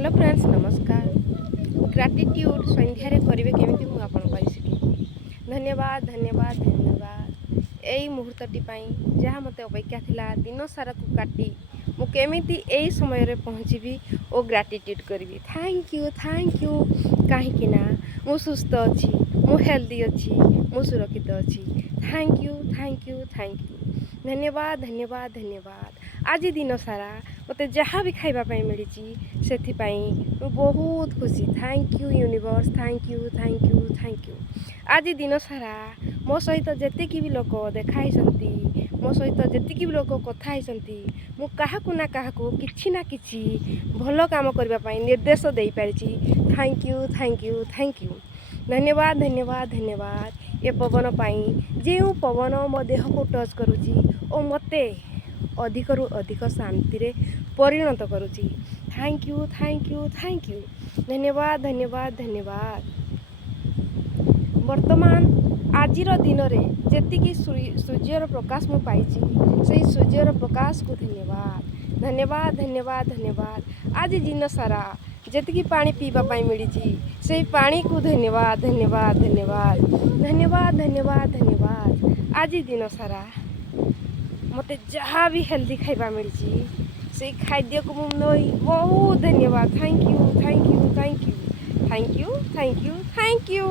Hello friends नमस्कार। ग्राटिट्यूड संध्यारे करेंगे केमी मुझे आपको शिखेबी। धन्यवाद धन्यवाद धन्यवाद यही मुहूर्तटी जहाँ मत अपेक्षा थिला दिन सारा को काटी मुझे यही समय पहुँची और ग्राटिट्यूड करी। थैंक यू कहीं सुस्थ अच्छी मु हेल्दी अच्छी मु सुरक्षित अच्छी। थैंक यू धन्यवाद धन्यवाद धन्यवाद। आज दिन सारा मत जहाँ भी खावाई मिली से बहुत खुशी। Thank you universe thank you. आज दिन सारा मो सहित जी भी लोक देखाई मो सहित जी भी लोक कथा मु काहाकू ना काहाकू किछि ना किछि भल काम करने निर्देश दे पारी। थैंक यू धन्यवाद धन्यवाद धन्यवाद। ये पवन जो पवन मो देह को टच करुच्ची और मते अधिक रु अधिक शांति रे परिणत करुच्ची। थैंक यू धन्यवाद धन्यवाद धन्यवाद। वर्तमान आजिर दिन में जी सूर्यर प्रकाश मु पाई से सूर्यर प्रकाश को धन्यवाद धन्यवाद धन्यवाद धन्यवाद। आज दिन सारा जी पानी पीवाई मिली से पानी को धन्यवाद धन्यवाद धन्यवाद धन्यवाद धन्यवाद धन्यवाद। आज दिन सारा मते जहाँ भी हेल्दी खाइबा मिली से खाद्य को मुझे बहुत धन्यवाद। Thank you.